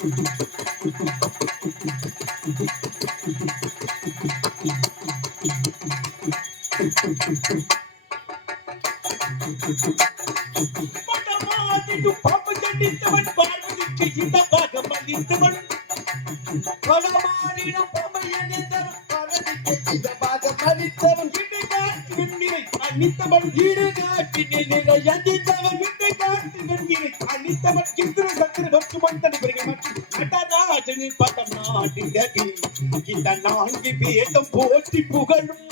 பாப்பு கண்டித்தவன் பார்வதிக்கு இந்த பாகம் அளித்தவன் பகவானிடம் பமையனித்தவன் பார்வதிக்கு இந்த பாகம் அளித்தவன் இடைக்காட்டு வெண்ணிலை அளித்தவன் ஈடுகாட்டி நிலை அளித்தவன் இடைக்காட்டு வெண்ணிலை அளித்தவன் கிந்திர சத்திர பக்துமந்தன் நடராஜனின் பதம் நாட்டிடடி இந்த நான்கு வேதம் போற்றி புகழும்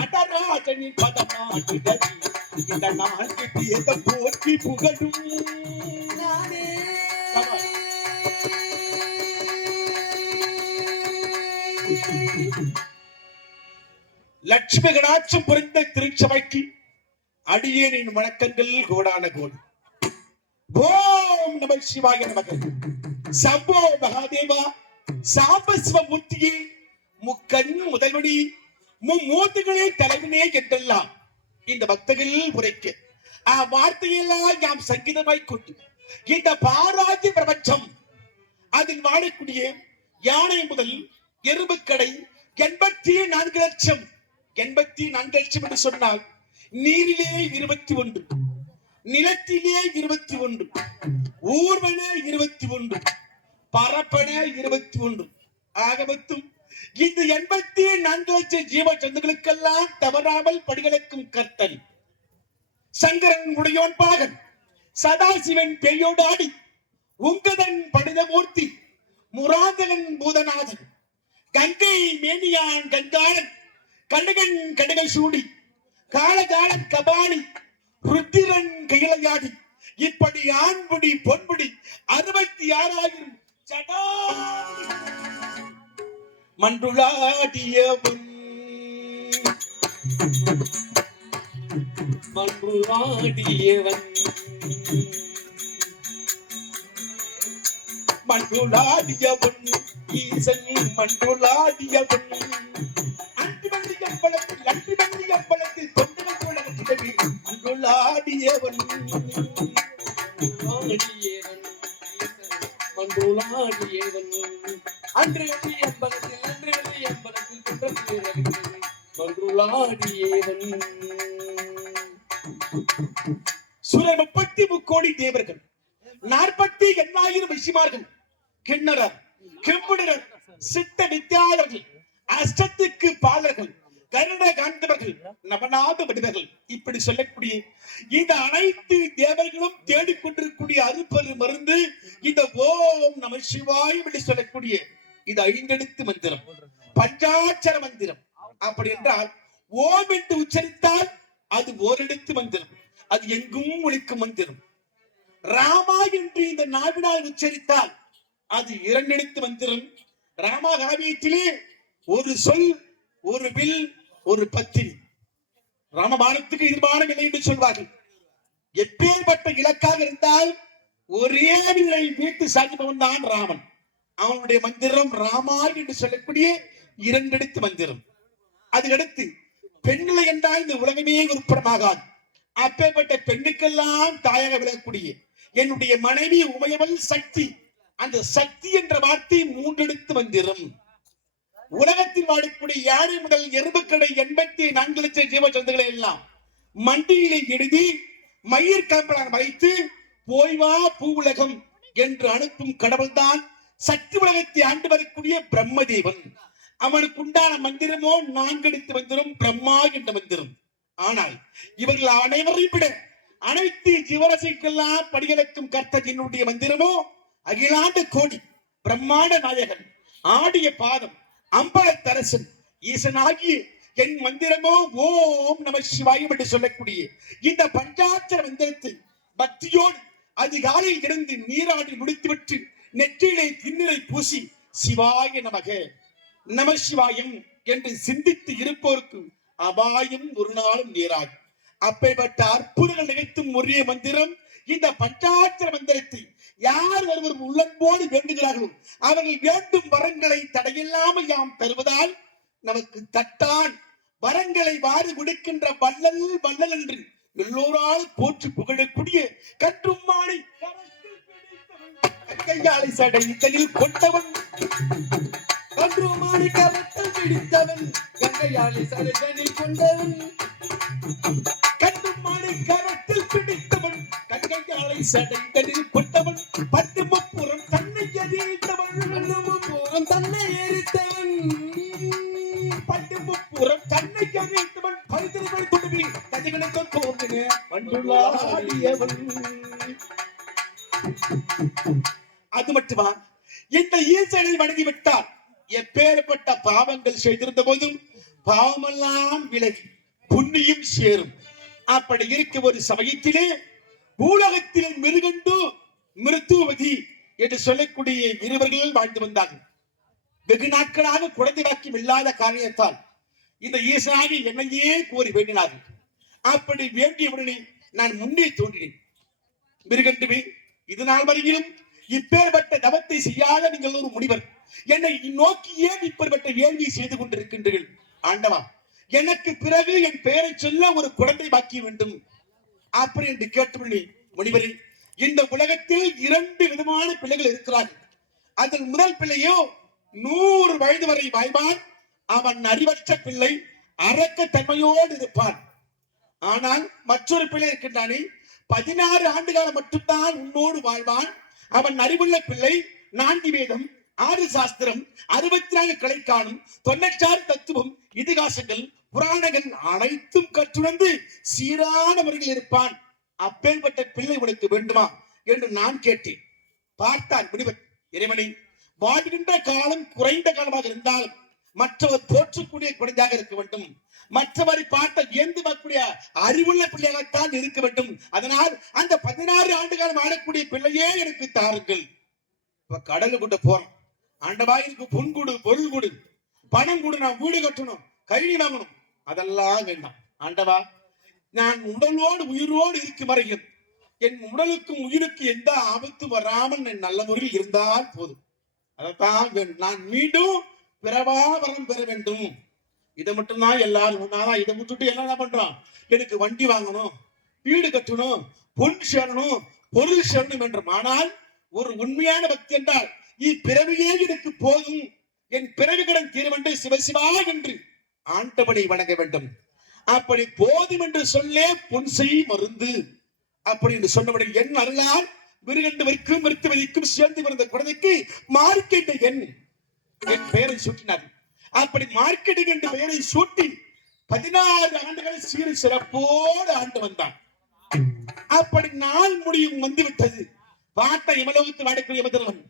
நடராஜனின் பதம் நாட்டிடடி இந்த நான்கு வேதம் போற்றி புகழும் லட்சுமி கடாட்சம் புரிந்த திருச்சபைக்கு அடியேனின் வணக்கங்கள் கோடான கோடி. ஓம் நம சிவாய நமக. சம்போ மகாதேவா சாம்பசிவமூர்த்தியே முக்கண் முதல்வடி மும்மூர்த்திகளே தலைவனே என்றெல்லாம் இந்த பக்தர்கள் உரைக்க வார்த்தையெல்லாம் நாம் சங்கீதமாய் கொண்டு இந்த பாராஜ்ய பிரபஞ்சம் அதில் வாழக்கூடிய யானை முதல் எறும்புக்கடை 84 லட்சம் 84 லட்சம் என்று சொன்னால் நீரிலே 21, நிலத்திலே 21, ஊர்வன 21, பரப்பன 21, ஆக மொத்தம் இந்த 84 லட்சம் ஜீவ ஜந்துகளுக்கெல்லாம் தவறாமல் படிகளுக்கும் கர்த்தன் சங்கரன் உடையோன் பாகன் சதாசிவன் பெய்யோடாடி உங்கதன் பணிதமூர்த்தி முராதகன் பூதநாதன் கங்கை மேனியான் கங்காளன் கண்டகன் கடகல் சூடி காலகாலன் கபாணி ருத்திரன் கையிலையாடி இப்படி ஆண்புடி பொன்புடி 66,000 சடா மன்றுளாடியவன் மன்றுளாடியவன் மன்றுளாடியவன் ஈசன் மன்றுளாடியவன் அன்றுவள்ளி அம்பலத்தில் தொண்டர்கள் கூட மன்றுளாடியவன் மன்றுளாடியவன் அன்று வெள்ளி அம்பலத்தில் மன்றுளாடியவன். சுரர் 33 கோடி தேவர்கள் 48,000 ரிஷிமார்கள் கிண்ணறர் கிம்புடரர் சித்த வித்யாளர்கள் அஷ்டத்துக்கு பாலர்கள் கருண காந்தவர்கள் நவநாத வடிவர்கள் இப்படி சொல்லக்கூடிய இந்த அனைத்து தேவர்களும் தேடிக்கொண்டிருக்கூடிய அருப்பெரு மருந்து இந்த ஓம் நம சிவாய் என்று சொல்லக்கூடிய இது 5 எழுத்து மந்திரம், பஞ்சாட்சர மந்திரம். அப்படி என்றால் ஓம் என்று உச்சரித்தால் அது ஓரெழுத்து மந்திரம், அது எங்கும் ஒலிக்கும் மந்திரம். ராமா என்று இந்த நாவினால் உச்சரித்தால் அது 2 எழுத்து மந்திரம். ராமா காவியத்திலே ஒரு சொல், ஒரு வில், ஒரு பத்தினி. ராமபானத்துக்கு எதிர்பான நிலை என்று சொல்வார்கள். எப்பேற்பட்ட இலக்காக இருந்தால் ஒரே வில்லை வீட்டு சாதிப்பவன் தான் ராமன். அவனுடைய மந்திரம் ராமா என்று சொல்லக்கூடிய 2 எழுத்து மந்திரம். அதுக்கடுத்து பெண்ணிலை என்றால் இந்த உலகமே உருப்படமாகாது. அப்பேற்பட்ட பெண்ணுக்கெல்லாம் தாயாக விளக்கக்கூடிய என்னுடைய மனைவி உமையவள் சக்தி. அந்த சக்தி என்ற வார்த்தை 3 எழுத்து மந்திரம். உலகத்தில் வாழக்கூடிய யானை முதல் எறும்புக்கடை 84 லட்சம் ஜீவ ஜந்துகளை எல்லாம் மண்டியிலே எழுதி மயிர் காம்பலாக மறைத்து போய்வா பூவுலகம் என்று அனுப்பும் கடவுள் தான் சக்தி உலகத்தை ஆண்டு வரக்கூடிய பிரம்மதேவன். அவனுக்கு உண்டான மந்திரமோ 4 எழுத்து மந்திரம், பிரம்மா என்ற மந்திரம். ஆனால் இவர்கள் அனைவரையும் விட அனைத்து ஜீவராசிக்கெல்லாம் படிகளுக்கும் கர்த்தனுடைய மந்திரமோ அகிலாண்ட கோடி பிரம்மாண்ட நாயகன் ஆடிய பாதம் அம்பலத்தரசன் ஈசனாகிய என் மந்திரமோ ஓம் நம சிவாயம் என்று சொல்லக்கூடிய இந்த பஞ்சாட்சர மந்திரத்தை பக்தியோடு அதிகாலையில் இருந்து நீராடி முடித்துவிட்டு நெற்றியிலே திண்ணிரை பூசி சிவாய நமக நம சிவாயம் என்று சிந்தித்து இருப்போருக்கு அபாயம் ஒரு நாளும் நேராது. அப்பேற்பட்ட அற்புதங்கள் நிகழ்த்தும் ஒரே மந்திரம் இந்த பஞ்சாட்சர மந்திரத்தை யார் ஒருவர் உள்ளன்போடு வேண்டுகிறார்களோ அவர்கள் வேண்டும் வரங்களை தடையில்லாமல் யாம் தருவதால் நமக்கு தட்டான் வரங்களை வாரி கொடுக்கின்ற வள்ளல் வள்ளல் என்று எல்லோரால் போற்றி புகழக்கூடிய கற்றுமானை கையாளை சடைத்தலில் கொண்டவன் கன்றுமானை கரத்தில் பிடித்தவன் கங்கையாளை சடைத்தலில் கொண்டவன் கன்றுமானை கரத்தில் பிடித்தவன் கங்கையாளை சடைத்தலில் கொண்டவன் பத்து முப்புறம் தன்னை எரித்தவன் தன்னை எரித்தவன் பத்து முப்புறம் தன்னை எரித்தவன் பரிதிரிமை தொடுவி கதிகளுக்கு தோன்றின மண்டுள்ளாடியவன். அது மட்டுமா இந்த ஈசனை வணங்கிவிட்டால் எப்பேற்பட்ட பாவங்கள் செய்திருந்த போதும் பாவமெல்லாம் விலகி புண்ணியம் சேரும். அப்படி இருக்க ஒரு சமயத்திலே பூலகத்திலே மிருகண்டு மிருத்துவதி என்று சொல்லக்கூடிய இருவர்கள் வாழ்ந்து வந்தார்கள். வெகு நாட்களாக குழந்தை வாக்கியம் இல்லாத காரணத்தால் இந்த ஈசனாகி என்னையே கோரி வேண்டினார்கள். அப்படி வேண்டியவுடனே நான் முன்னே தோன்றினேன். மிருகண்டுமே, இது நாள் வரையிலும் இப்பேற்பட்ட தவத்தை செய்யாத நீங்கள் ஒரு முனிவர் என்னை நோக்கி ஏன் இப்பேற்பட்ட வேள்வியை செய்து கொண்டிருக்கின்றீர்கள்? ஆண்டவா, எனக்கு பிறகு என் பெயரை சொல்ல ஒரு குழந்தை பாக்கிய வேண்டும் அப்படி என்று கேட்டுள்ளே, முனிவரே, இந்த உலகத்தில் 2 விதமான பிள்ளைகள் இருக்கிறார்கள். அதில் முதல் பிள்ளையோ 100 வயது வரை வாய்வான். அவன் அறிவற்ற பிள்ளை, அரக்க தன்மையோடு இருப்பான். ஆனால் மற்றொரு பிள்ளை இருக்கின்றானே, 16 ஆண்டு காலம் மட்டும்தான் உன்னோடு வாழ்வான். அவன் அறிவுள்ள பிள்ளை, 4 வேதம், 6 சாஸ்திரம், 64 கலை காணும், 96 தத்துவம், இதிகாசங்கள், புராணங்கள் அனைத்தும் கற்றுணர்ந்து சீரான முறையில் இருப்பான். அப்பேற்பட்ட பிள்ளை உனக்கு வேண்டுமா என்று நான் கேட்டேன். பார்த்தான் முனிவர், இறைவனை, வாழ்கின்ற காலம் குறைந்த காலமாக இருந்தாலும் மற்றவர் போற்றக்கூடிய குழந்தையாக இருக்க வேண்டும், மற்றவரை பார்த்த வியந்து பார்க்கக்கூடிய அறிவுள்ள பிள்ளையாகத்தான் இருக்க வேண்டும். அதனால் அந்த 16 ஆண்டு காலம் ஆடக்கூடிய பிள்ளையே எனக்கு தாருங்கள். இப்ப கடலுக்குள்ள போறோம், ஆண்டவா எனக்கு பொன் கொடு, பொருள் கொடு, பணம் கொடு, நான் வீடு கட்டணும், கல்வி வாங்கணும், அதெல்லாம் வேண்டாம். ஆண்டவா, நான் உடலோடு உயிரோடு இருக்கும் வரையும் என் உடலுக்கும் உயிருக்கு எந்த ஆபத்து வராமல் நல்ல முறையில் இருந்தால் போதும். அதைத்தான் வேண்டும். நான் மீண்டும் பிறவா வரம் பெற வேண்டும். இதை மட்டும்தான் எல்லாரும். இதை விட்டுட்டு எல்லாம் என்ன பண்றோம்? எனக்கு வண்டி வாங்கணும், வீடு கட்டணும், பொன் சேரணும், பொருள் சேரணும் என்றும். ஆனால் ஒரு உண்மையான பக்தி என்றால் இப்பிறவியே எனக்கு போதும், என் பிறவி கடன் தீர வேண்டும், சிவசிவா என்று ஆண்டபடி வணங்க வேண்டும். அப்படி போதும் என்று சொல்லே பொன் செய் மருந்து அப்படி என்று சொன்னபடி என் அருளால் மிருகண்டவருக்கும் மிருத்துவதிக்கும் சேர்ந்து வந்த குழந்தைக்கு மார்க்கெட் என் பெயரை சூட்டினார். அப்படி மார்க்கெட்டிங் என்ற பெயரை சூட்டி 16 ஆண்டுகள் சீர சிறப்போடு ஆண்டு வந்தான். அப்படி நாள் முடியும் வந்துவிட்டது. பார்த்த இமலோகத்து வாடக்கூடிய முதல்வன்,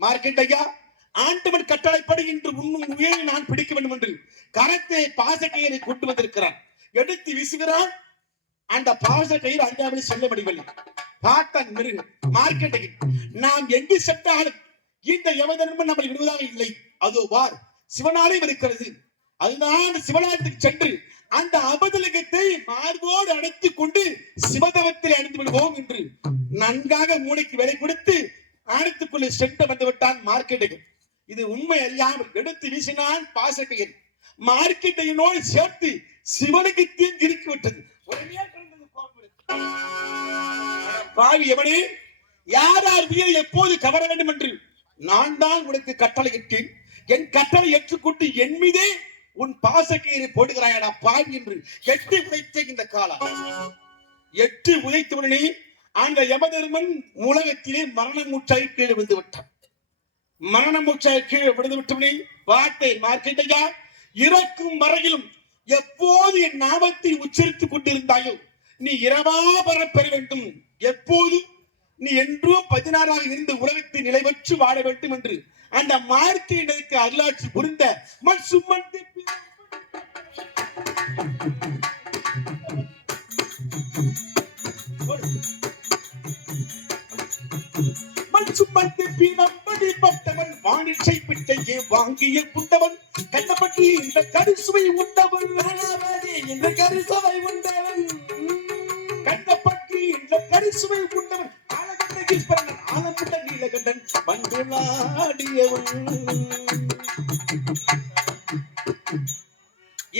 மார்க்கெட் ஐயா, ஆண்டவன் கட்டளைப்படி இன்று உண்ணும் உயிரை நான் பிடிக்க வேண்டும் என்று கரத்தை பாசக்கயிறை கொண்டு வந்திருக்கிறான். எடுத்து வீசுகிறான். அந்த பாசக்கயிறு அஞ்சாமல் செல்ல முடியவில்லை. பார்த்தான் மிருகம் மார்க்கெட்டிங், நாம் எங்கு சென்றாலும் இந்த யமதர்மன் நம்மை விடுவதாக இல்லை. அதோ வார் சிவனாலயம் இருக்கிறது, அதுதான் சிவனாலயத்துக்கு சென்று அந்த அபதலிங்கத்தை மார்போடு அடைத்துக் கொண்டு சிவதவத்தில் அணிந்து விடுவோம் என்று நன்காக மூளைக்கு விலை கொடுத்து அணைத்துக்குள்ளே சென்று வந்து விட்டான் மார்க்கெட்டிங். இது உண்மை அறியாமல் எடுத்து வீசினான் பாசக்கையன். மார்க்கெட்டையினோடு சேர்த்து சிவனுக்கு தீங்கு இறுக்கி விட்டது. பாவி எவனே, யார் யார் உயிரை எப்போது கவர வேண்டும் என்று நான் தான் உனக்கு கட்டளையிட்டேன். என் கட்டளை ஏற்றுக்கொண்டு என் மீதே உன் பாசக்கயிறை போடுகிறாயடா பாவி என்று 8 உதைத்த இந்த காலம். 8 உதைத்தவுடனே அந்த யமதர்மன் உலகத்திலே மரண மூச்சாய் கீழே விழுந்து விட்டான். மரண மூச்சாய் கீழே விழுந்து விட்டவனே வார்த்தை மார்க்கெட்டையா, இறக்கும் வரையிலும் எப்போது என் நாமத்தை உச்சரித்துக் கொண்டிருந்தாயோ நீ இரவா பெற வேண்டும். எப்போது நீ என்றும் 16ஆக இருந்து உலகத்தை நிலைவற்று வாழ வேண்டும் என்று அந்த மார்க்கெட்டுக்கு அருளாட்சி புரிந்த மண் சும்மன் அம்மன் சுமந்து பீனம்படி பட்டவன் வாணிச்சை பிட்டையே வாங்கிய புட்டவன் கண்ணப்பட்டி இந்த கரிசுவை உண்டவன் இந்த கரிசுவை உண்டவன் கண்ணப்பட்டி இந்த கரிசுவை உண்டவன் ஆலகண்ட ஈஸ்வரன் ஆலமுண்ட நீலகண்டன் மண்டுளாடியவன்.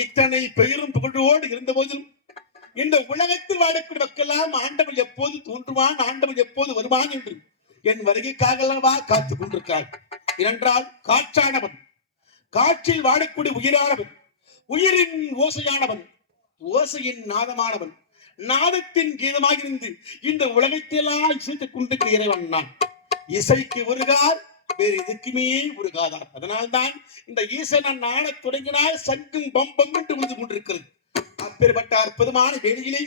இத்தனை பெயரும் புகழோடு இருந்த போதிலும் இந்த உலகத்தில் வாழக்கூடிய மக்கள் ஆண்டவன் எப்போது தோன்றுவான், ஆண்டவன் எப்போது வருவான் என்று என் வருகைக்காகவா காத்துக் கொண்டிருக்கிறார். ஏனென்றால் காற்றானவன், காற்றில் வாழக்கூடிய உயிரானவன், உயிரின் ஓசையானவன், ஓசையின் நாதமானவன், நாதத்தின் கீதமாக இருந்து இந்த உலகத்தையெல்லாம் இசைத்துக் கொண்டிருக்கிற இறைவன் நான். இசைக்கு உருகார், வேறு எதுக்குமே உருகாதார். அதனால்தான் இந்த ஈசன் நாடத் தொடங்கினால் சங்கும் பம்பம் என்று விழுந்து கொண்டிருக்கிறது. அப்பேற்பட்ட அற்புதமான வேளையிலே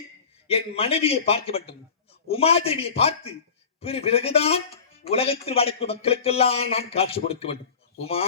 என் மனைவியை பார்க்க வேண்டும், உமாதேவியை பார்த்து பிறகுதான் உலகத்தில் வாழக்கூடிய மக்களுக்கெல்லாம் நான் காட்சி கொடுக்க வேண்டும். உமா